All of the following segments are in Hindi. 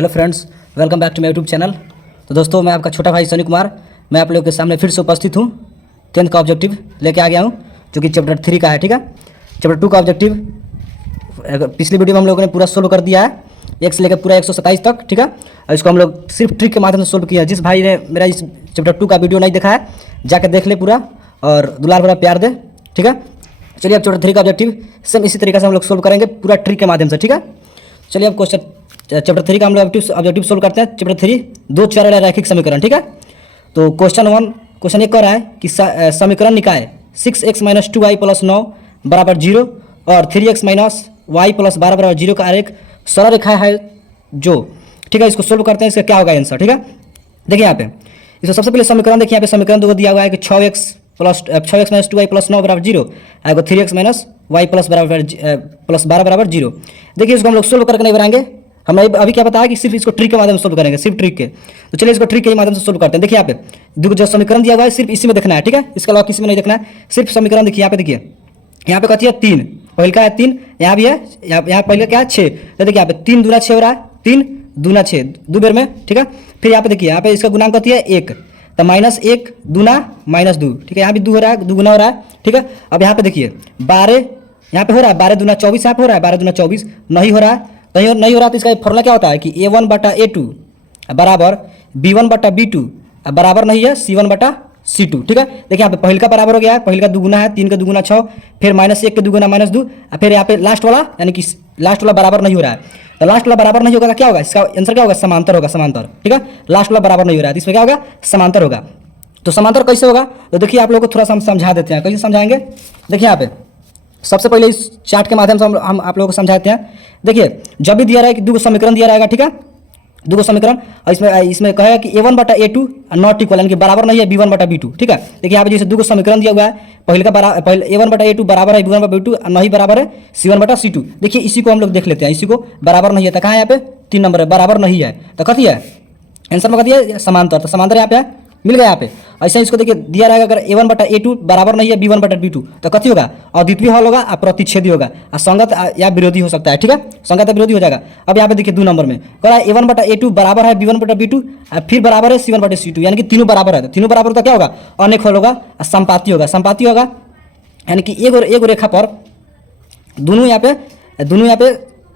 Hello friends, welcome back to my YouTube channel. तो दोस्तों, मैं आपका छोटा भाई सनी कुमार, मैं आप लोगों के सामने फिर से उपस्थित हूँ। 10th का ऑब्जेक्टिव लेके आ गया हूँ, जो कि चैप्टर 3 का है। ठीक है, चैप्टर 2 का ऑब्जेक्टिव पिछली वीडियो में हम लोगों ने पूरा सोल्व कर दिया है, 1 से लेकर पूरा 127 तक। ठीक है, और इसको हम लोग सिर्फ ट्रिक के माध्यम से सोल्व किया है। जिस भाई ने मेरा इस चैप्टर 2 का वीडियो नहीं देखा है, जाकर देख ले पूरा और दुलार भरा प्यार दे। ठीक है, चलिए अब चैप्टर 3 का ऑब्जेक्टिव सेम इसी तरीके से हम लोग सोल्व करेंगे पूरा ट्रिक के माध्यम से। ठीक है, चलिए अब क्वेश्चन चैप्टर 3 का हम लोग ऑब्जेक्टिव सोल्व करते हैं। चैप्टर 3 दो चर वाला रैखिक समीकरण। ठीक है, तो क्वेश्चन एक कह रहा है कि समीकरण निकाय 6x - 2y + 9 बराबर 0 और 3x - y + 12 बराबर 0 का एक सरल रेखा है जो। ठीक है, इसको सोल्व करते हैं, इसका क्या होगा आंसर। ठीक है, देखिए यहाँ पे इसको सबसे पहले समीकरण देखिए। यहाँ पे समीकरण दो दिया हुआ है कि 6x - 2y + 9 बराबर 0 और 3x - y + 12 बराबर 0। देखिए इसको हम लोग सोल्व करके नहीं बनाएंगे, हमने अभी क्या बताया कि सिर्फ इसको ट्रिक के माध्यम से सोल्व करेंगे, सिर्फ ट्रिक के। तो चलिए इसको ट्रिक के माध्यम से सोल्व करते हैं। देखिए यहाँ पे जो समीकरण दिया हुआ है सिर्फ इसी में देखना है। ठीक है, इसके अलावा किसी में नहीं देखना है, सिर्फ समीकरण देखिए। यहाँ पे देखिए, यहाँ पे कहती है 3, पहले का है 3, यहाँ भी है, यहाँ पहले क्या है 6। तो देखिए यहाँ पे 3 दूना 6 हो रहा है, 3 दूना 6 दो बेर में। ठीक है, फिर यहाँ पे देखिए, यहाँ पे इसका गुणांक कहती है 1, तो -1 दूना -2। ठीक है, यहाँ भी 2 हो रहा है, 2 गुना हो रहा है। ठीक है, अब यहाँ पे देखिए 12 यहाँ पे हो रहा है, 12 दूना 24 यहाँ पे हो रहा है, 12 दूना 24 नहीं हो रहा है, नहीं हो रहा। तो इसका फॉर्मूला क्या होता है कि A1/A2 बराबर B1/B2 बराबर नहीं है C1/C2। ठीक है, देखिए यहाँ पे पहले का बराबर हो गया है, पहले का दुगुना है, 3 का दुगुना 6, फिर -1 के दुगुना -2, फिर यहाँ पे लास्ट वाला यानी कि लास्ट वाला बराबर नहीं हो रहा है। तो लास्ट वाला बराबर नहीं होगा तो क्या होगा, इसका आंसर क्या होगा, समांतर होगा, समांतर। ठीक है, लास्ट वाला बराबर नहीं हो रहा है तो इसमें क्या होगा, समांतर होगा। तो समांतर कैसे होगा, तो देखिए आप लोगों को थोड़ा सा हम समझा देते हैं। कैसे समझाएंगे, देखिए यहाँ पे सबसे पहले इस चार्ट के माध्यम से हम आप लोगों को समझाते हैं। देखिए जब भी दिया रहेगा कि 2 समीकरण दिया रहेगा, ठीक है, 2 समीकरण, और इसमें कहेगा कि A1/A2 नॉट इक्वल यानी कि बराबर नहीं है B1/B2। ठीक है, देखिए यहाँ पे जैसे 2 समीकरण दिया हुआ है, पहले A1/A2 बराबर है B1/B2 नहीं बराबर है C1/C2। देखिए इसी को हम लोग देख लेते हैं, इसी को बराबर नहीं है, तो कहाँ है यहाँ पे 3 नंबर है, बराबर नहीं है, तो कथी है आंसर में कथी है, समांतर। तो समांतर यहाँ पे है, मिल गया यहाँ पे। ऐसे ही इसको देखिए दिया रहेगा अगर A1/A2 बराबर नहीं है B1/B2 तो कथी होगा, अद्वितीय हल होगा, प्रतिच्छेदी होगा, संगत या विरोधी हो सकता है। ठीक है, संगत या विरोधी हो जाएगा। अब यहाँ पे देखिए 2 नंबर में कह रहा है A1/A2 बराबर है B1/B2 फिर बराबर है C1/C2, यानी कि तीनों बराबर है। तो तीनों बराबर तो क्या होगा, अनेक हल होगा, संपाती होगा, संपाती होगा, यानी कि एक रेखा पर दोनों यहाँ पे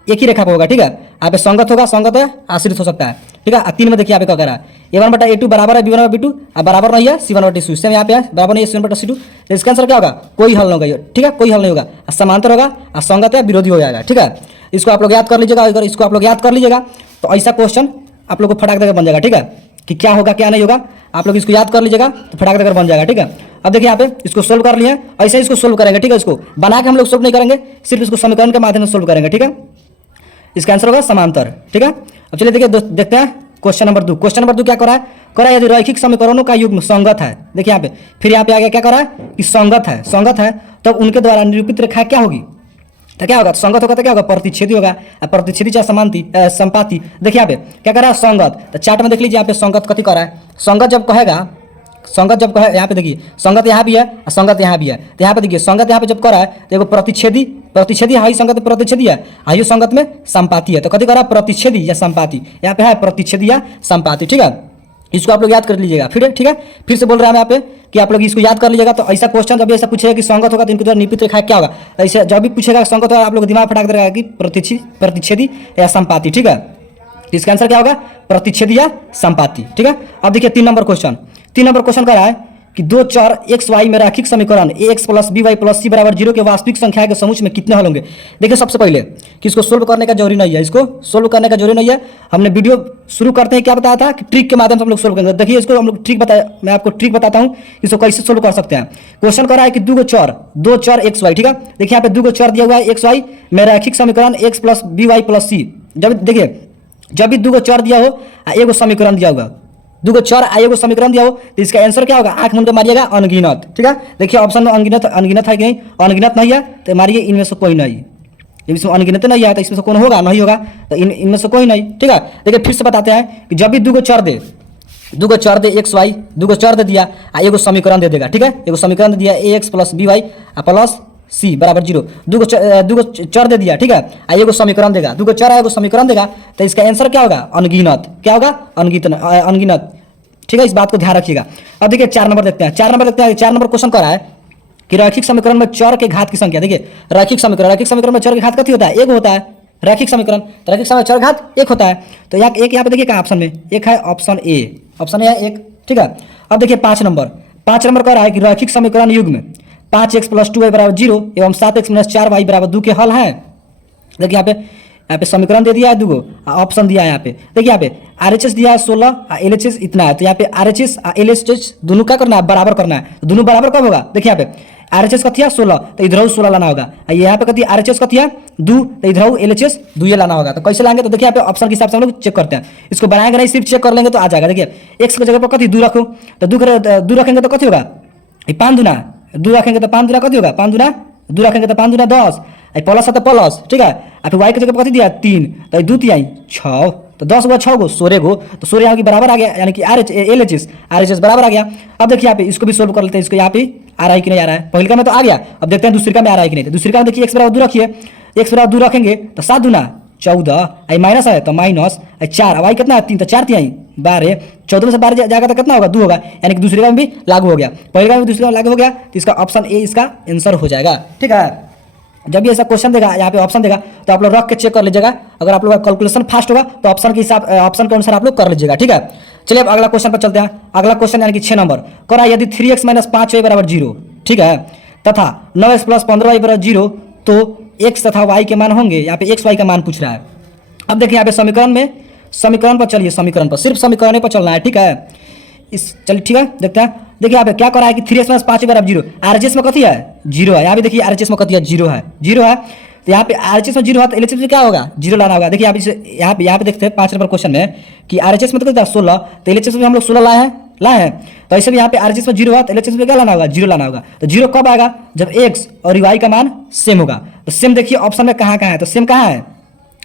एक ही रेखा पर होगा। ठीक है, यहाँ पे संगत होगा, संगत है, आश्रित हो सकता है। ठीक है, 3 में देखिए यहाँ पे क्या कह रहा है, A1/A2 बराबर है B1/B2 बराबर नहीं है C1/C2, सेम यहाँ पे है, बराबर नहीं है C1/C2। तो इसका आंसर क्या होगा, कोई हल नहीं होगा। ठीक है, कोई हल नहीं होगा, समांतर होगा, संगत है, विरोधी हो जाएगा। ठीक है, इसको आप लोग याद कर लीजिएगा। अगर इसको आप लोग याद कर लीजिएगा तो ऐसा क्वेश्चन आप लोग को फटाक देकर बन जाएगा। ठीक है, कि क्या होगा क्या नहीं होगा, आप लोग इसको याद कर लीजिएगा तो फटाक देकर बन जाएगा। ठीक है, अब देखिए यहाँ पे इसको सोल्व कर लिए, ऐसे इसको सोल्व करेंगे। ठीक है, इसको बना के हम लोग सोल्व नहीं करेंगे, सिर्फ इसको समीकरण के माध्यम से सोल्व करेंगे। ठीक है, इसका आंसर होगा समांतर। ठीक है, अब चलिए देखिए देखते हैं क्वेश्चन नंबर 2। क्वेश्चन नंबर 2 क्या कर रहा है, यदि रैखिक समीकरणों का युग्म संगत है। देखिए यहाँ पे फिर यहाँ पे आगे क्या कर रहा है कि संगत है तब उनके द्वारा निरूपित रेखा क्या होगी, तो क्या होगा, संगत होगा तो क्या होगा, प्रतिच्छेदी होगा, प्रतिच्छेदी चाहे समांति संपाति। देखिए यहाँ पे क्या कर रहा है, संगत। तो चार्ट में देख लीजिए यहाँ पे संगत कथी कर रहा है, संगत जब कहेगा, यहाँ पे देखिए संगत यहाँ भी है और संगत यहाँ भी है। तो यहाँ पे देखिए संगत यहाँ पे जब कर रहा है तो एगो प्रतिच्छेदी हाई संगत प्रतिच्छेदी है, हाई संगत में संपाति है। तो कथी कर रहा है, प्रतिच्छेदी या संपाति, यहाँ पे है प्रतिच्छेदी या संपाति। ठीक है, इसको आप लोग याद कर लीजिएगा। फिर ठीक है, फिर से बोल रहा है यहाँ पे कि आप लोग इसको याद कर लीजिएगा। तो ऐसा क्वेश्चन जब ऐसा पूछेगा कि संगत होगा तो इनके द्वारा निरूपित रेखा क्या होगा, ऐसे जब भी पूछेगा संगत होगा आप लोग दिमाग फटाक देगा कि प्रतिच्छेदी या संपाति। ठीक है, इसका आंसर क्या होगा, प्रतिच्छेदी या संपाति। ठीक है, अब देखिए 3 नंबर क्वेश्चन कह रहा है कि 2 चर x y में रैखिक समीकरण ax + by + c बराबर 0 के वास्तविक संख्या के समूह में कितने हल होंगे। देखिए सबसे पहले कि इसको सोल्व करने का जरूरी नहीं है, इसको सोल्व करने का जरूरी नहीं है। हमने वीडियो शुरू करते हैं क्या बताया था कि ट्रिक के माध्यम से हम लोग सोल्व करेंगे। देखिए इसको हम लोग ट्रिक बताया, मैं आपको ट्रिक बताता हूँ इसको कैसे सोल्व कर सकते हैं। क्वेश्चन कर रहा है कि 2 चर x y। ठीक है, देखिए यहाँ पे 2 चर दिया हुआ है x y में रैखिक समीकरण x + by + c। जब भी 2 चर दिया हो, एगो समीकरण दिया हुआ, 2 चर एगो समीकरण दिया हो, तो इसका आंसर क्या होगा, आंख मूंद के मारिएगा अनगिनत। ठीक है, देखिए ऑप्शन में अनगिनत है कि नहीं, अनगिनत नहीं है तो मारिए इनमें से कोई नहीं। इसमें अनगिनत नहीं है तो इसमें से कौन होगा, नहीं होगा, तो इनमें से कोई नहीं। ठीक है, देखिए फिर से बताते हैं कि जब भी 2 चर दे x y, 2 चर दे दिया, एगो समीकरण दे देगा। ठीक है, एगो समीकरण दे दिया ax + by + सी बराबर 0। दूगो चर दे दिया, ठीक है, आ एगो समीकरण देगा, दूगो चर है एगो समीकरण देगा, तो इसका आंसर क्या होगा? अनगिनत। क्या होगा? अनगिनत। ठीक है, इस बात को ध्यान रखिएगा। अब देखिए 4 नंबर देखते हैं। 4 नंबर देखते हैं। 4 नंबर क्वेश्चन कर रहा है कि रैखिक समीकरण में चर के घात की संख्या। देखिए रैखिक समीकरण में चर के घात कथी होता है? एक होता है। रैखिक समीकरण, तो रैखिक समीकरण चर घात एक होता है। तो यहाँ एक यहाँ पे देखिए क्या ऑप्शन में एक है, ऑप्शन ए। ऑप्शन ए है एक, ठीक है। अब देखिए 5 नंबर कह रहा है कि रैखिक समीकरण युग में 5x + 2y बराबर 0 एवं 7x - 4y बराबर 2 के हल हैं। देखिए यहाँ पे समीकरण दे दिया है, दूगो ऑप्शन दिया है। यहाँ पे देखिए, यहाँ पे RHS दिया है 16, LHS इतना है। तो यहाँ पे RHS LHS दोनों क्या करना है? बराबर करना है। तो दोनों बराबर कब होगा? देखिए यहाँ पे RHS कथी है 16, तो इधर 16 लाना होगा। यहाँ पे कथी RHS कथी है 2, तो इधर LHS 2 लाना होगा। तो कैसे लाएंगे? तो देखिए यहाँ पे ऑप्शन के हिसाब से हम लोग चेक करते हैं। इसको बनाएंगे नहीं, सिर्फ चेक कर लेंगे तो आ जाएगा। देखिए x की जगह पर कथी 2 रखो, तो 2 रखेंगे तो कथी होगा? 5 दूना 2 रखेंगे तो 5 दूना कथी होगा? 5 दूना 2 रखेंगे तो 5 दूना 10, प्लस है तो प्लस, ठीक है। फिर y की जगह पर कथी दिया 3, तो 2 3 6, तो 10 गो 6 गो 16 गो, तो 16 यहाँ की बराबर आ गया, यानी कि RHS बराबर आ गया। अब देखिए यहाँ पे इसको भी सोल्व कर लेते हैं। इसको यहाँ पे आ रहा है कि नहीं आ रहा है? पहले का में तो आ गया, अब देखते हैं दूसरे का में आ रहा है कि नहीं। तो दूसरे का में देखिए x बराबर 2 रखिए, x बराबर 2 रखेंगे तो 7 दूना 14, आई माइनस है तो माइनस 4, वाई कितना है 3, तो 4 3 12, 14 में से 12 जाएगा तो कितना होगा? 2 होगा, यानी कि दूसरे का में भी लागू हो गया, पहले का में दूसरे का लागू हो गया। तो इसका ऑप्शन ए इसका आंसर हो जाएगा, ठीक है। जब भी ऐसा क्वेश्चन देगा, यहाँ पे ऑप्शन देगा, तो आप लोग रख के चेक कर लीजिएगा। अगर आप लोग का कैलकुलेशन फास्ट होगा तो ऑप्शन के अनुसार आप लोग कर लीजिएगा, ठीक है। चलिए अब अगला क्वेश्चन पर चलते हैं। अगला क्वेश्चन यानी कि 6 नंबर कह रहा है यदि 3x - 5y बराबर 0, ठीक है, तथा 9x + 15y बराबर 0, तो x तथा y के मान होंगे। यहाँ पे x y का मान पूछ रहा है। अब देखिए यहाँ पे समीकरण पर चलिए, समीकरण पर सिर्फ समीकरण पर चलना है, ठीक है। चलिए ठीक है, देखते हैं। देखिए यहाँ पे क्या कर रहा है कि 3x - 5y बराबर 0, RHS में कथी है 0 है। यहाँ पे देखिए RHS में कथी है 0 है, 0 है। तो यहाँ पे RHS में 0 है, तो LHS में क्या होगा? 0 लाना होगा। देखिए यहाँ पे देखते हैं 5 नंबर क्वेश्चन में कि RHS में तो कितना 16, तो LHS में हम लोग 16 लाए हैं। तो ऐसे भी यहाँ पे RHS में 0 है, तो LHS में क्या लाना होगा? 0 लाना होगा। तो 0 कब आएगा? जब x और y का मान सेम होगा। तो सेम देखिए ऑप्शन में कहाँ है? तो सेम कहाँ है?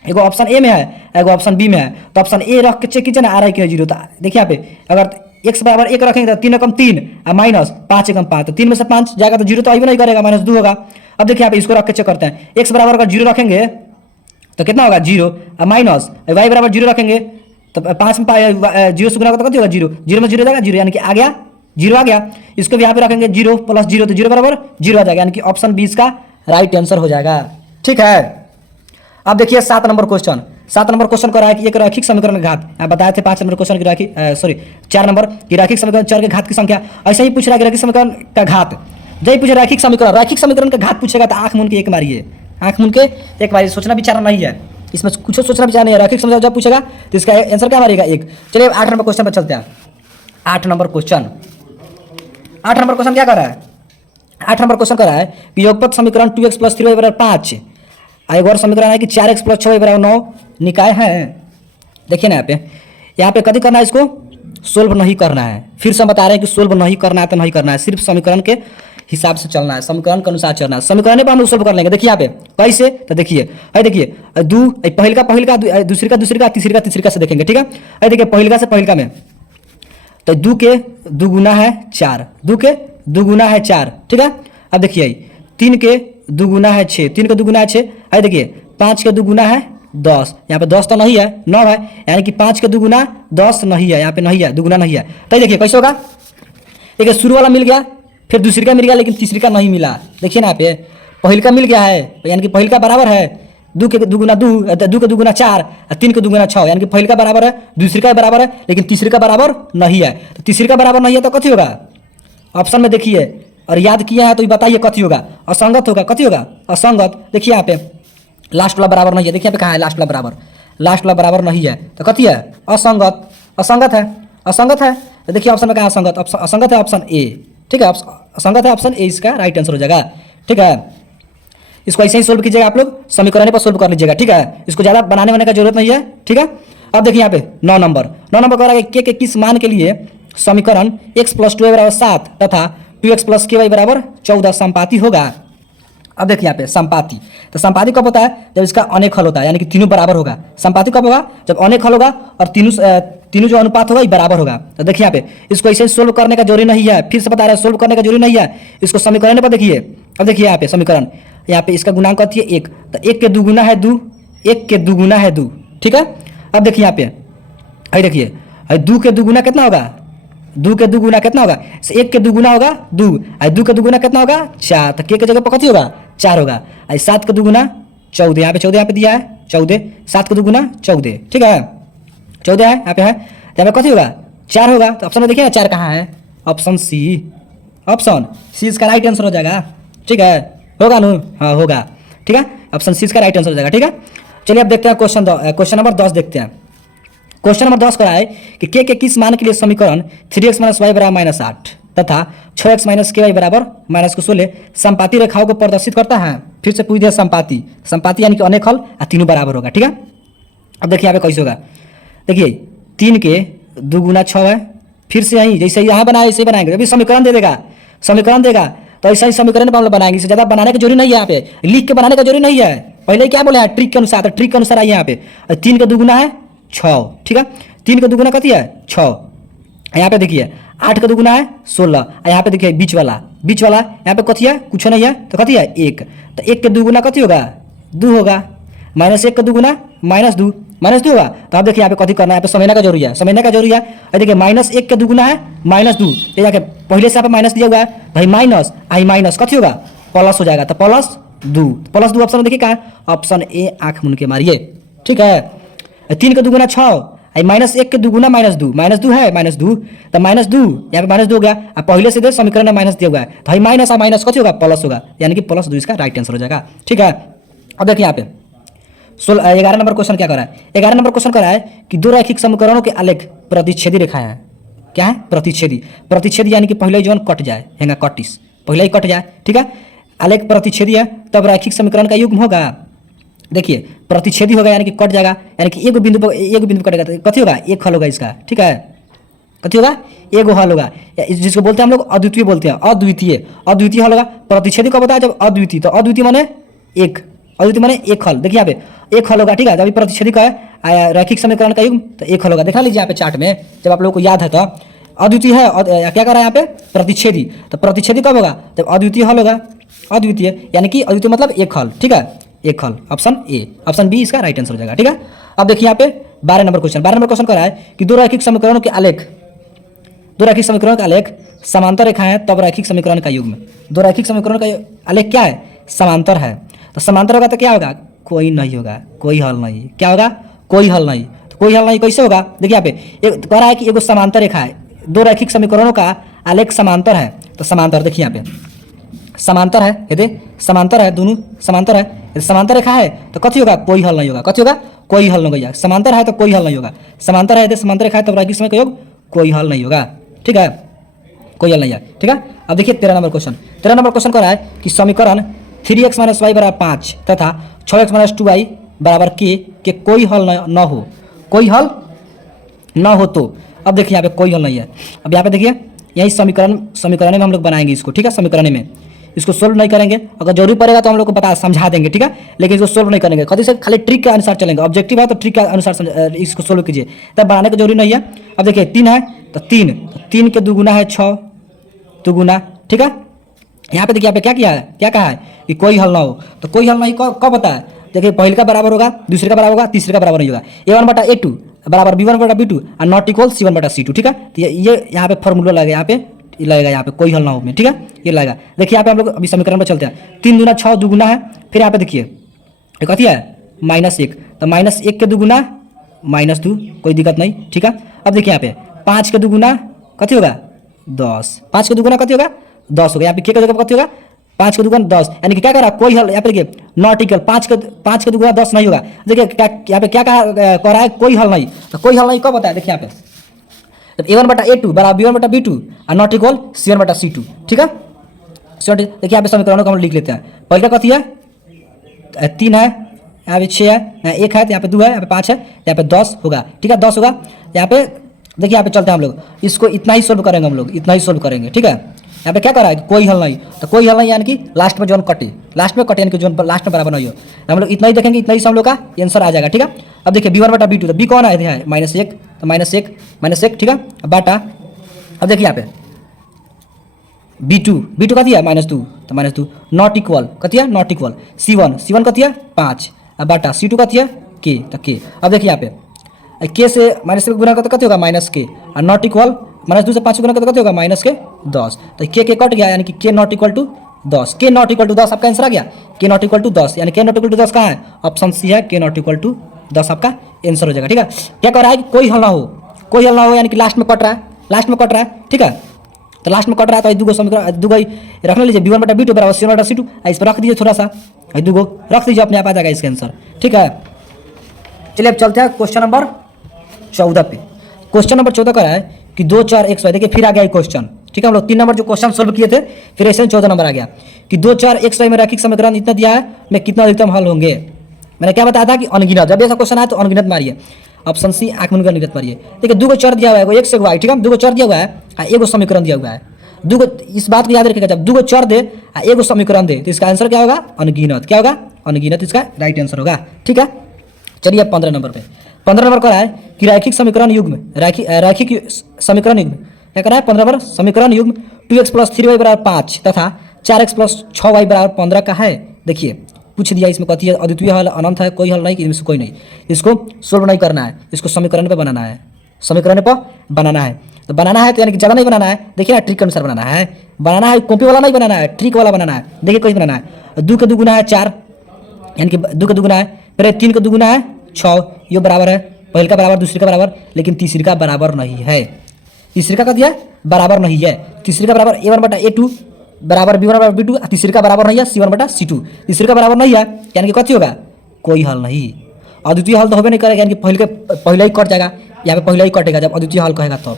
एगो ऑप्शन ए में है, एगो ऑप्शन बी में है। तो ऑप्शन ए रख के चेक कीजिए ना, आ रहा है कि 0। तो देखिए यहाँ पे अगर x बराबर 1 रखेंगे तो 3 एकम 3 माइनस 5 एकम 5, तो 3 में से 5 जाएगा तो 0 तो आई भी नहीं करेगा, -2 होगा। अब देखिए यहाँ पे इसको रख के चेक करते हैं। x बराबर अगर 0 रखेंगे तो कितना होगा? 0, माइनस y बराबर 0 रखेंगे तो 5 में 0 से गुना होगा तो कितना होगा? 0, 0 में 0 जाएगा 0, यानी कि आ गया 0 आ गया। इसको भी यहाँ पे रखेंगे 0 + 0, तो 0 बराबर 0 आ जाएगा, यानी कि ऑप्शन बी इसका राइट आंसर हो जाएगा, ठीक है। अब देखिए 7 नंबर क्वेश्चन कर रहा है कि एक रैखिक समीकरण का घात। आप बताए थे 5 नंबर क्वेश्चन की 4 नंबर की रैखिक समीकरण चर के घात की संख्या। ऐसे ही पूछ रहा है कि रैखिक समीकरण का घात। जब ही पूछे रैखिक समीकरण का घात पूछेगा तो आंख मूंद के एक मारिए, सोचना विचारना नहीं है, इसमें कुछ सोचना विचार नहीं है। रैखिक समीकरण जब पूछेगा तो इसका आंसर क्या मारिएगा? 1। चलिए 8 नंबर क्वेश्चन पर चलते हैं। 8 नंबर क्वेश्चन क्या कर रहा है? 8 नंबर क्वेश्चन कर रहा है कि योगपत समीकरण 2x + 3y बराबर 5, एक और समीकरण है कि 4x + 6y बराबर 9 निकाय है। देखिए ना यहाँ पे कभी करना है, इसको सोल्व नहीं करना है। फिर से हम बता रहे हैं कि सोल्व नहीं करना है तो नहीं करना है, सिर्फ समीकरण के हिसाब से चलना है, समीकरण के अनुसार चलना है। समीकरण पर हम लोग सोल्व कर लेंगे। देखिए यहाँ पे कैसे, तो देखिए पहल का दूसरी का तीसरी का से देखेंगे, ठीक है। देखिए पहल का में तो 2 के 2 गुना है 4, 2 के 2 गुना है 4, ठीक है। अब देखिए 3 के 2 गुना है 6, 3 के 2 गुना है 6। अरे देखिए 5 के 2 गुना है 10, यहाँ पे 10 तो नहीं है 9 है, यानी कि 5 के 2 गुना 10 नहीं है, यहाँ पे नहीं है, 2 गुना नहीं है। तो देखिए कैसे होगा? देखिए शुरू वाला मिल गया, फिर दूसरी का मिल गया, लेकिन तीसरी का नहीं मिला। देखिए ना यहाँ पे पहल का मिल गया है, यानी कि पहल का बराबर है 2 के 2 गुना 2, 2 के 2 गुना 4, 3 के 2 गुना 6, यानी कि पहल का बराबर है, दूसरी का बराबर है, लेकिन तीसरी का बराबर नहीं है। तो तीसरी का बराबर नहीं है तो कथी होगा? ऑप्शन में देखिए और याद किया है तो बताइए कथी होगा? असंगत होगा। कथी होगा? असंगत। देखिए यहाँ पे लास्ट वाला बराबर नहीं है, देखिए यहाँ पे कहाँ है लास्ट वाला बराबर नहीं है, तो कथी है? असंगत है। तो देखिए ऑप्शन में कहाँ असंगत है? ऑप्शन ए, ठीक है, असंगत है, ऑप्शन ए इसका राइट आंसर हो जाएगा, ठीक है। इसको ऐसे ही सोल्व कीजिएगा, आप लोग समीकरण पर सोल्व कर लीजिएगा, ठीक है। इसको ज़्यादा बनाने वाने का जरूरत नहीं है, ठीक है। अब देखिए यहाँ पे 9 नंबर कह रहा है के किस मान के लिए समीकरण x + 2y बराबर 7 तथा 2x + ky बराबर 14 संपाती होगा। अब देखिए यहाँ पे संपाती, तो संपाती कब होता है? जब इसका अनेक हल होता है, यानी कि तीनों बराबर होगा। संपाती कब होगा? जब अनेक हल होगा और तीनों जो अनुपात होगा ये बराबर होगा। तो देखिए यहाँ पे इसको ऐसे सोल्व करने का जरूरी नहीं है, फिर से बता रहा है सोल्व करने का जरूरी नहीं है। इसको समीकरण पर देखिए, अब देखिए यहाँ पे समीकरण, यहाँ पे इसका गुणांक होती है 1, तो 1 के दुगुना है 2, 1 के दुगुना है 2, ठीक है। अब देखिए यहाँ पे देखिए 2 के दुगुना कितना होगा, 2 के दुगुना कितना होगा, 1 के दुगुना होगा 2, 2 के दुगुना कितना होगा 4, तो के जगह पर कथी होगा 4 होगा। 7 के दुगुना 14, यहाँ पे 14 यहाँ पे दिया है 14, 7 के दुगुना 14, ठीक है 14 है यहाँ पे है, तो यहाँ पे कथी होगा 4 होगा। तो ऑप्शन में देखिए ना 4 कहाँ है, ऑप्शन सी, ऑप्शन सी इसका राइट आंसर हो जाएगा, ठीक है होगा ना, हाँ होगा, ठीक है ऑप्शन सी इसका राइट आंसर हो जाएगा, ठीक है। चलिए अब देखते हैं क्वेश्चन नंबर 10 देखते हैं। क्वेश्चन नंबर 10 का है कि के किस मान के लिए समीकरण 3x - y बराबर -8 तथा 6x - ky बराबर -16 समपाती रेखाओं को प्रदर्शित करता है। फिर से पूछ दिया समपाती, समपाती यानी कि अनेक हल तीनों बराबर होगा, ठीक है। अब देखिए यहाँ पे कैसे होगा, देखिए 3 के दुगुना 6 है, फिर से यही जैसे यहाँ बनाए ऐसे बनाएंगे, अभी समीकरण दे देगा, समीकरण देगा तो ऐसा ही समीकरण हम लोग बनाएंगे, इससे ज़्यादा बनाने की जरूरी नहीं है, यहाँ पे लिख के बनाने का जरूरी नहीं है। पहले क्या बोले हैं ट्रिक के अनुसार, तो ट्रिक के अनुसार आइए यहाँ पे 3 का दुगुना है 6, ठीक है 3 का दुगुना कथी है 6, यहाँ पे देखिए 8 का दुगुना है 16, यहाँ पे देखिए बीच वाला यहाँ पे कथी है कुछ नहीं है, तो कथी है 1, तो 1 के दुगुना कथी होगा 2 होगा, -1 का दुगुना -2 होगा। तो अब देखिए यहाँ पे कथी करना है, यहाँ पे समझने का जरूरी है, समझने का जरूरी है। देखिए -1 के दुगुना है -2, ये जाके पहले से यहाँ पे माइनस दिया हुआ है भाई, माइनस आई माइनस कथी होगा प्लस हो जाएगा, तो +2 ऑप्शन में देखिए कहाँ ऑप्शन ए, आंख मुन के मारिए, ठीक है। 3 के दुगुना 6, -1 के दुगुना -2 है -2, तो -2 यहाँ पे -2 हो गया, अब पहले से समीकरण में माइनस दिया हुआ है, तो भाई माइनस माइनस कथी होगा प्लस होगा, यानी कि +2 इसका राइट आंसर हो जाएगा, ठीक है। अब देखिए यहाँ पे 11 नंबर क्वेश्चन क्या कर रहा है, 11 नंबर क्वेश्चन कर रहा है कि दो रैखिक समीकरणों के आलेख प्रतिच्छेदी रेखा है, क्या है प्रतिच्छेदी यानी कि पहले जो कट जाए, हेंगा कटिस पहले ही कट जाए, ठीक है। आलेख प्रतिच्छेदी है तब रैखिक समीकरण का युग्म होगा, देखिए प्रतिच्छेदी होगा यानी कि कट जाएगा, यानी कि एक बिंदु कटेगा तो कथी होगा एक हल होगा इसका, ठीक है कथी होगा एगो हल होगा, जिसको बोलते हैं हम लोग अद्वितीय बोलते हैं, अद्वितीय हल होगा। प्रतिच्छेदी कब होता है जब अद्वितीय, तो अद्वितीय माने एक हल, देखिए यहाँ पे एक हल होगा, ठीक है। जब प्रतिच्छेदी का है रैखिक समीकरण का युग्म तो एक हल होगा, देखा लीजिए यहाँ पे चार्ट में, जब आप लोगों को याद है तो अद्वितीय है क्या कर रहा है यहाँ पे प्रतिच्छेदी, तो प्रतिच्छेदी कब होगा जब अद्वितीय हल होगा, अद्वितीय यानी कि अद्वितीय मतलब एक हल, ठीक है एक हल, ऑप्शन ए, ऑप्शन बी इसका राइट आंसर हो जाएगा, ठीक है। अब देखिए यहाँ पे 12 नंबर क्वेश्चन कर रहा है कि दो रैखिक समीकरणों के आलेख समांतर रेखा है तब रैखिक समीकरण का युग्म, दो रैखिक समीकरण का आलेख क्या है समांतर है, तो समांतर होगा तो क्या होगा कोई नहीं होगा, कोई हल नहीं, क्या होगा कोई हल नहीं, तो कोई हल नहीं कैसे होगा, देखिए यहाँ पे एक कह रहा है कि एगो समांतर रेखा है, दो रैखिक समीकरणों का आलेख समांतर है, तो समांतर देखिए यहाँ पे समांतर है, यदि समांतर है दोनों समांतर है, यदि समांतर रेखा है तो कथी होगा कोई हल नहीं होगा, कथी होगा कोई हल नहीं होगा, समांतर है तो कोई हल नहीं होगा, समांतर है यदि समांतर रेखा है तो रैखिक समीकरण का योग कोई हल नहीं होगा, ठीक है कोई हल नहीं है, ठीक है। अब देखिए 13 नंबर क्वेश्चन कर रहा है कि समीकरण 3x - y बराबर 5 तथा 6x - 2y बराबर के कोई हल न हो, कोई हल न हो, तो अब देखिए यहाँ पे कोई हल नहीं है। अब यहाँ पे देखिए यही समीकरण में हम लोग बनाएंगे इसको, ठीक है समीकरण में इसको सोल्व नहीं करेंगे, अगर जरूरी पड़ेगा तो हम लोग को समझा देंगे, ठीक है, लेकिन इसको सोल्व नहीं करेंगे, कभी से खाली ट्रिक के अनुसार चलेंगे, ऑब्जेक्टिव है तो ट्रिक के अनुसार इसको सोल्व कीजिए, तब बनाने की जरूरी नहीं है। अब देखिए 3 है तो 3 के दुगुना है 6 दुगुना, ठीक है। यहाँ पे देखिए यहाँ पे क्या कहा है कि कोई हल ना हो, तो कोई हल नहीं कब होता है, देखिए पहले का बराबर होगा, दूसरे का बराबर होगा, तीसरे का बराबर नहीं होगा, a1/a2 बराबर b1/b2 और नॉट इक्वल c1/c2, ठीक है। तो ये यहाँ पे फॉर्मूला लगेगा, यहाँ पे कोई हल ना हो में, ठीक है ये लगेगा। देखिए यहाँ पे हम लोग अभी समीकरण पर चलते हैं, 3 दूना 6 दुगुना है, फिर यहाँ पे देखिए कथी है -1, तो -1 के दुगुना -2 कोई दिक्कत नहीं, ठीक है। अब देखिए यहाँ पे 5 के दुगुना कथी होगा 10, 5 के दुगुना कथी होगा 10 होगा, यहाँ पे के जगह कथी होगा 5 के दुगुना 10, यानी कि क्या कह रहा कोई हल, यहाँ पे देखिए नॉट इक्वल 5 के दुगुना 10 नहीं होगा, देखिए यहाँ पे क्या कह रहा है कोई हल नहीं, तो कोई हल नहीं कब होता है, देखिए यहाँ पे a1/a2 बराबर b1/b2 और नॉट इक्वल c1/c2, ठीक है। देखिए यहाँ पे समीकरणों को हम लिख लेते हैं, पहले का कथी है 3 है, यहाँ पे 6 है, यहाँ 1 है, तो यहाँ पे 2 है, यहाँ पे 5 है, यहाँ पे 10 होगा, ठीक है 10 होगा। यहाँ पे देखिए यहाँ पे चलते हैं हम लोग, इसको इतना ही सोल्व करेंगे हम लोग, इतना ही सोल्व करेंगे, ठीक है। यहाँ पे क्या कर रहा है कोई हल नहीं, तो कोई हल नहीं यानी कि लास्ट में जो कटे यानी कि जो लास्ट में बराबर नहीं हो, हम लोग इतना ही देखेंगे, इतना ही सब लोग का आंसर आ जाएगा, ठीक है। अब देखिए b1/b2, तो b कौन है -1, तो -1 ठीक है, बाटा अब देखिए यहाँ पे b2 कथी है -2 तो -2 नॉट इक्वल कथी है नॉट इक्वल c1 कथी है 5 अब बाटा c2 कथी है k तो k। अब देखिए यहाँ पे k से -1 गुना करते कथी होगा -k और नॉट इक्वल -2 से 5 गुना करते कथी होगा -10 तो k कट गया यानी कि k not equal to 10 k not equal to 10 आपका आंसर आ गया k नॉट इक्वल टू 10 यानी k नॉट इक्वल टू 10 कहाँ है ऑप्शन सी है k नॉट इक्वल टू 10 आपका आंसर हो जाएगा। ठीक है, क्या कर रहा है कि कोई हल ना हो यानी कि लास्ट में कट रहा है ठीक है, तो लास्ट में कट रहा है तो दूगो समीकरण दूगो रख लीजिए b1 बटा b2 बराबर c1 बटा c2 इस पर रख दीजिए थोड़ा सा दूगो रख दीजिए अपने आप आ जाएगा इसका आंसर। ठीक है, चलिए अब चलते हैं क्वेश्चन नंबर 14 पे। क्वेश्चन नंबर 14 का है कि 2 4 1 देखिए फिर आ गया क्वेश्चन। ठीक है, हम लोग 3 नंबर जो क्वेश्चन सोल्व किए थे फिर ऐसे 14 नंबर आ गया कि 2 4 1 में रैखिक समीकरण इतना दिया है में कितना अधिकतम हल होंगे। मैंने क्या बताया था कि अनगिनत, जब ऐसा क्वेश्चन आया तो अनगिनत मारिए, ऑप्शन सी आंख मुनकर अनगिनत मारिए। देखिए दूगो चर दिया हुआ है, एक से हुआ है ठीक है, दूगो चर दिया हुआ है एगो समीकरण दिया हुआ है दूगो, इस बात को याद रखिएगा जब दूगो चर दे एगो समीकरण दे तो इसका आंसर क्या होगा अनगिनत, क्या होगा अनगिनत, इसका राइट आंसर होगा। ठीक है, चलिए अब 15 नंबर पे 15 नंबर का है कि रैखिक समीकरण युग्म रैखिक समीकरण युग्म क्या करा है 15 नंबर समीकरण युग्म 2x + 3y = 5 तथा 4x + 6y = 15 का है। देखिए पूछ दिया इसमें कथी है अद्वितीय हल अनंत है, कोई हल नहीं, इसमें कोई नहीं, इसको सोल्व नहीं करना है, इसको समीकरण पे बनाना है, समीकरण पर बनाना है। तो बनाना है तो यानी कि ज़्यादा नहीं बनाना है, देखिए ना ट्रिक के अनुसार बनाना है कॉपी वाला नहीं बनाना है, ट्रिक वाला बनाना है। देखिए कैसे बनाना है 2 के 2 गुना है 4 यानी कि 2 के 2 गुना है, फिर 3 के 2 गुना है 6, ये बराबर है पहले का बराबर दूसरे का बराबर, लेकिन तीसरे का बराबर नहीं है, तीसरे का दिया बराबर नहीं है, तीसरे का बराबर a1 बटा a2 बराबर b1 बराबर b2, तीसरे का बराबर नहीं है c1 बटा c2, तीसरे का बराबर नहीं है यानी कि कथी होगा कोई हल नहीं, अद्वितीय हल तो होबे नहीं करेगा यानी कि पहले ही कट जाएगा, यहाँ पे पहले ही कटेगा जब अद्वितीय हल कहेगा तो।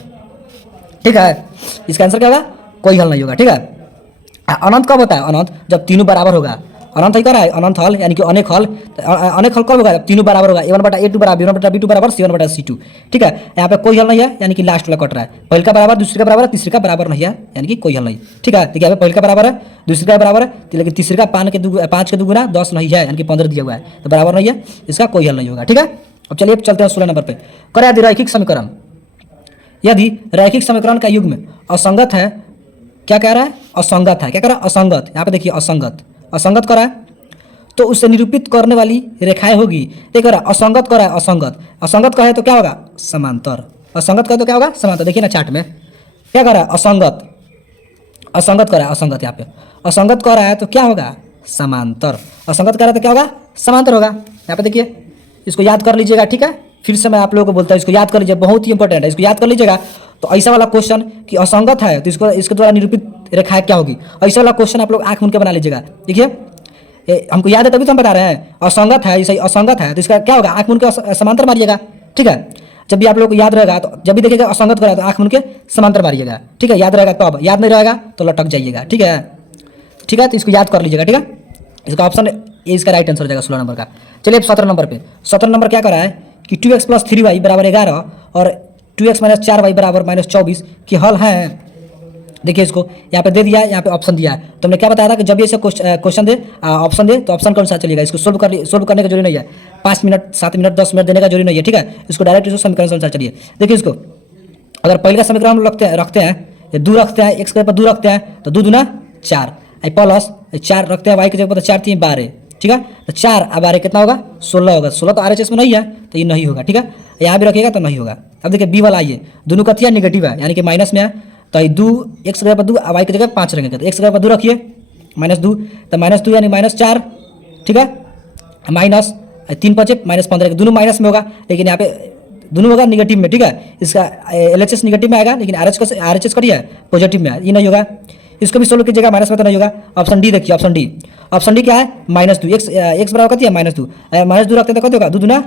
ठीक है, इसका आंसर क्या होगा कोई हल नहीं होगा। ठीक है, अनंत कब होता है अनंत जब तीनों बराबर होगा, अनंत ही कर रहा है अनंत हल यानी कि अनेक हल कब होगा जब तीनों बराबर होगा a1 बटा a2 बराबर b1 बटा b2 बराबर c1 बटा c2। ठीक है, यहाँ पे कोई हल नहीं है यानी कि लास्ट वाला कट रहा है, पहले का बराबर दूसरे का बराबर तीसरे का बराबर नहीं है यानी कि कोई हल नहीं। ठीक है, देखिए यहाँ पे पहले का बराबर है दूसरे का बराबर है लेकिन तीसरे का 5 के 2 गुना 10 नहीं है यानी कि 15 दिया हुआ है तो बराबर नहीं है, इसका कोई हल नहीं होगा। ठीक है, अब चलिए चलते हैं 16 नंबर पे। कर यदि रैखिक समीकरण यदि रैखिक समीकरण का युग्म असंगत है, क्या कह रहा है असंगत है, क्या कह रहा है असंगत, यहाँ पे देखिए असंगत कर रहा है तो उससे निरूपित करने वाली रेखाएं होगी। देखो असंगत कर रहा है असंगत कहे तो क्या होगा समांतर, असंगत कहे तो क्या होगा समांतर। देखिए ना चार्ट में क्या कर रहा है असंगत कर रहा है असंगत, यहाँ पे असंगत कर रहा है तो क्या होगा समांतर, असंगत कर रहा है तो क्या होगा समांतर होगा। यहाँ पे देखिए इसको याद कर लीजिएगा। ठीक है, फिर से मैं आप लोगों को बोलता हूँ इसको याद कर लीजिए, बहुत ही इंपॉर्टेंट है, इसको याद कर लीजिएगा। तो ऐसा वाला क्वेश्चन कि असंगत है तो इसके द्वारा निरूपित रेखाएं क्या होगी, ऐसा वाला क्वेश्चन आप लोग आंख मूंद के बना लीजिएगा। देखिए हमको याद है तभी तो हम बता रहे हैं, असंगत है सही असंगत है तो इसका क्या होगा आंख मूंद के समांतर मारिएगा। ठीक है, जब भी आप लोग को याद रहेगा तो जब भी देखिएगा असंगत करा तो आंख मूंद के समांतर मारिएगा। ठीक है, याद रहेगा तो, अब याद नहीं रहेगा तो लटक जाइएगा। ठीक है, तो इसको याद कर लीजिएगा। ठीक है, इसका ऑप्शन ए इसका राइट आंसर हो जाएगा 16 नंबर का। चलिए अब 17 नंबर पे 17 नंबर क्या करा है कि 2x + 3y = 11 और 2x - 4y = -24 की हल है। देखिए इसको यहाँ पे दे दिया है, यहाँ पे ऑप्शन दिया है, तो हमने क्या बताया था कि जब ये ऐसे क्वेश्चन दे ऑप्शन दे तो ऑप्शन कौन सा चलेगा, इसको सोल्व करने का जरूरी नहीं है, 5 मिनट 7 मिनट 10 मिनट देने का जरूरी नहीं है। ठीक है, इसको डायरेक्ट इसको समीकरण से अनुसार चलिए। देखिए इसको अगर पहले का समीकरण हम रखते हैं या 2 रखते हैं, x के ऊपर 2 रखते हैं तो 2 दूना 4 प्लस 4 रखते हैं, y के जगह पर 4 3 12। ठीक है, तो 4 और 12 कितना होगा 16 होगा, 16 तो RHS में नहीं है तो ये नहीं होगा। ठीक है, यहाँ भी रखिएगा तो नहीं होगा। अब देखिए बी वाला आइए, दोनों कथिया निगेटिव है यानी कि माइनस में है तो 2 x की जगह पर 2 y की जगह 5 रहेंगे तो x की जगह पर 2 रखिए -2 तो -2 यानी -4। ठीक है, माइनस 3 5 -15 दोनों माइनस में होगा लेकिन यहाँ पे दोनों होगा निगेटिव में। ठीक है, इसका LHS निगेटिव में आएगा लेकिन RHS करिए पॉजिटिव में, ये नहीं होगा। इसको भी सोल्व कीजिएगा, माइनस में तो नहीं होगा। ऑप्शन डी देखिए, ऑप्शन डी क्या है -2 x बराबर कती है -2 -2 रखते हैं तो कत होगा 2 दूना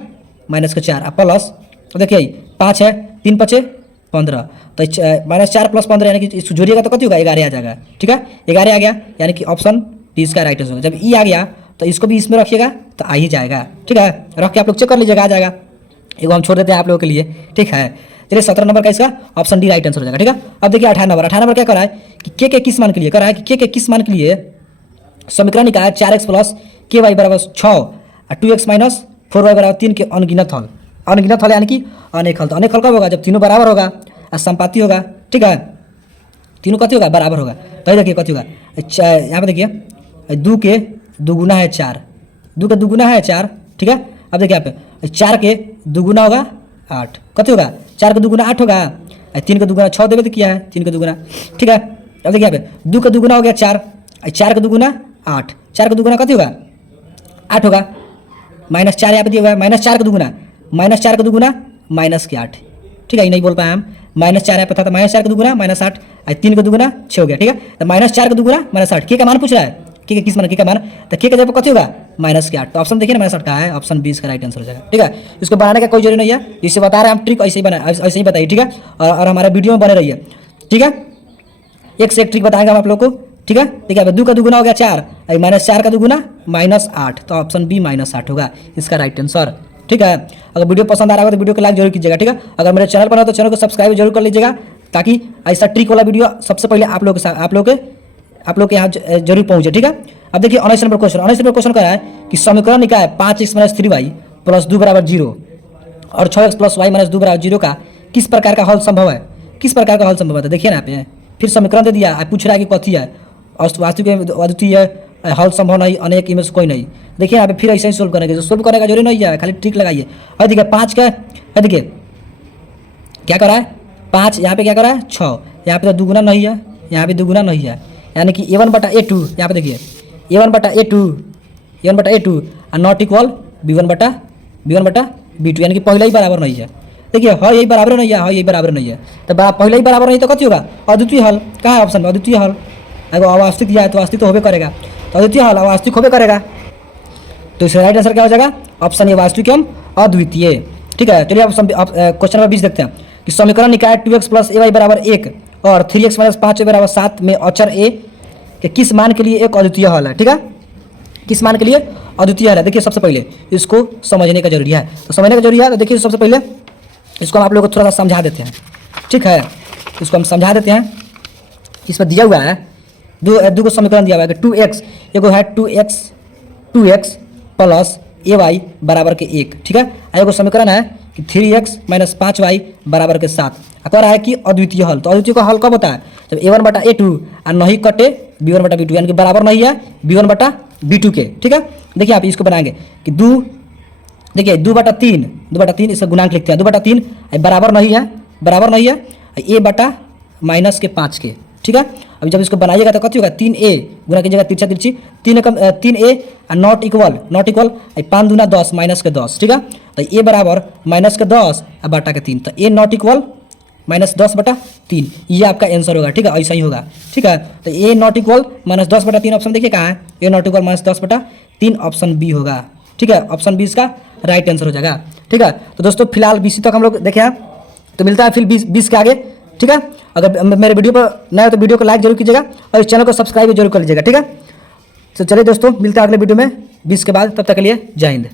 -4 प्लस देखिए 5 है 3 5 15 तो -4 + 15 यानी कि इसको जोड़िएगा तो कती होगा 11 आ जाएगा। ठीक है, 11 आ गया यानी कि ऑप्शन डी इसका राइट आंसर होगा। जब ई आ गया तो इसको भी इसमें रखिएगा तो आ ही जाएगा। ठीक है, रख के आप लोग चेक कर लीजिएगा, आ जाएगा। एगो हम छोड़ देते हैं आप लोगों के लिए। ठीक है, चलिए 17 नंबर का इसका ऑप्शन डी राइट आंसर हो जाएगा। ठीक है, अब देखिए 18 नंबर क्या करा है कि के किस मान के लिए करा है कि के किस मान के लिए समीकरण निकाला 4x + ky = 6 और 2x - 4y = 3 के अनगिनत हल। अनगिनत हल यानी कि अनेक हल। तो अनेक हल कब होगा? जब तीनों बराबर होगा और संपाती होगा, ठीक है, तीनों कथी होगा? बराबर होगा। तो देखिए कथी होगा, यहाँ पे देखिए 2 के दुगुना है 4, 2 के दुगुना है 4, ठीक है। अब देखिए यहाँ पे 4 के दुगुना होगा 8, कथी होगा? 4 के दुगुना 8 होगा, 3 के दुगुना 6 देवे तो किया है 3 के दुगुना, ठीक है। अब देखिए यहाँ पे 2 का दुगुना हो गया 4, 4 का दुगुना 8, 4 का दुगुना कथी होगा? 8 होगा, -4 यहाँ पे दिया हुआ है, -4 का दुगुना, -4 का दुगुना -8, ठीक है। ये नहीं बोल पाए हम, -4 यहाँ पे था तो -4 का दुगुना -8, 3 का दुगुना 6 हो गया, ठीक है। तो -4 का दुगुना -8, के का मान पूछ रहा है, के किस मान, के का मान, तो के जब कथी होगा? -8। तो ऑप्शन देखिए ना -8 का है, ऑप्शन 20 का राइट आंसर हो जाएगा, ठीक है। इसको बनाने का कोई जरूरी नहीं है, जिससे बता रहे हैं हम ट्रिक ऐसे ही बना, ऐसे ही बताइए, ठीक है। और हमारे वीडियो में बने रहिए, ठीक है। एक से एक ट्रिक बताएंगे हम आप लोग को, ठीक है। देखिए 2 का दुगुना हो गया 4, -4 का दुगुना -8, तो ऑप्शन बी -8 होगा इसका राइट आंसर, ठीक है। अगर वीडियो पसंद आ रहा होगा तो वीडियो को लाइक जरूर कीजिएगा, ठीक है। अगर मेरे चैनल पर हो तो चैनल को सब्सक्राइब जरूर कर लीजिएगा, ताकि ऐसा ट्रिक वाला वीडियो सबसे पहले आप लोग के यहाँ जरूर पहुँचे, ठीक है। अब देखिए 19 नंबर क्वेश्चन कह रहा है कि समीकरण निकाय है 5x - 3y + 2 = 0 और 6x + y - 2 = 0 का किस प्रकार का हल संभव है? किस प्रकार का हल संभव है? तो देखिए ना यहाँ पे फिर समीकरण दे दिया, पूछ रहा है कि कथी है, वास्तविक अद्वितीय हल संभव नहीं, अनेक इनमें से कोई नहीं। देखिए यहाँ पे फिर ऐसे ही सोल्व करेंगे, सोल्व करने का जरूरी नहीं है, खाली ट्रिक लगाइए। और देखिए 5 का, देखिए क्या कर रहा है 5, यहाँ पे क्या कर रहा है 6, यहाँ पे तो दुगुना नहीं है, यहाँ पे दुगुना नहीं है, यानी कि a1/a2, यहाँ पे देखिए a1/a2 और नॉट इक्वल b1/b2, यानी कि पहले ही बराबर नहीं है। देखिए हाँ यही बराबर नहीं है, हाँ यही बराबर नहीं है, तो पहले ही बराबर नहीं तो कथी होगा? अद्वितीय हल। कहाँ है ऑप्शन में? अद्वितीय हल। अगर अवास्तविक दिया है तो वास्तविक तो होबे करेगा, तो अद्वितीय हल अवास्तविक होबे करेगा, तो इसका राइट आंसर क्या हो जाएगा? ऑप्शन ए वास्तविक एवं अद्वितीय, ठीक है। चलिए अब क्वेश्चन नंबर 20 देखते हैं कि समीकरण निकाय 2x + ay = 1 और 3x - 5y = 7 में अचर a के किस मान के लिए एक अद्वितीय हल है, ठीक है। किस मान के लिए अद्वितीय हल है? देखिए सबसे पहले इसको समझने का जरूरी है, तो समझने का जरूरी है। तो देखिए सबसे पहले इसको हम आप लोगों को थोड़ा सा समझा देते हैं, ठीक है। इसको हम समझा देते हैं। इसमें दिया हुआ है दो को समीकरण दिया हुआ है कि 2x, एगो है 2x + ay = 1, ठीक है। एगो समीकरण है कि 3x - 5y = 7। कह रहा है कि अद्वितीय हल, तो अद्वितीय का हल कब होता है? जब a1/a2 और नहीं कटे b1/b2, यानी कि बराबर नहीं है b1/b2 के, ठीक है। देखिए आप इसको बनाएंगे कि 2/3 इसका गुणांक लिखते हैं, 2/3 बराबर नहीं है a बटा -5 के, ठीक है। अभी जब इसको बनाइएगा तो कथी होगा? 3a गुना की जगह तिरछी 3a और नॉट इक्वल 5 दूना 10 -10, ठीक है। तो a बराबर -10 और बटा के 3, तो a नॉट इक्वल -10/3, ये आपका आंसर होगा, ठीक है। ऐसा ही होगा, ठीक है। तो a नॉट इक्वल -10/3 ऑप्शन देखिए कहाँ है, a not equal -10/3 option B होगा, ठीक है। ऑप्शन 20 का राइट आंसर हो जाएगा, ठीक है। तो दोस्तों फिलहाल 20 तक हम लोग देखे हैं, तो मिलता है फिर 20 के आगे, ठीक है। अगर मेरे वीडियो पर नया हो तो वीडियो को लाइक जरूर कीजिएगा और इस चैनल को सब्सक्राइब जरूर कर लीजिएगा, ठीक है। तो चलिए दोस्तों मिलते हैं अगले वीडियो में 20 के बाद, तब तक के लिए जय हिंद।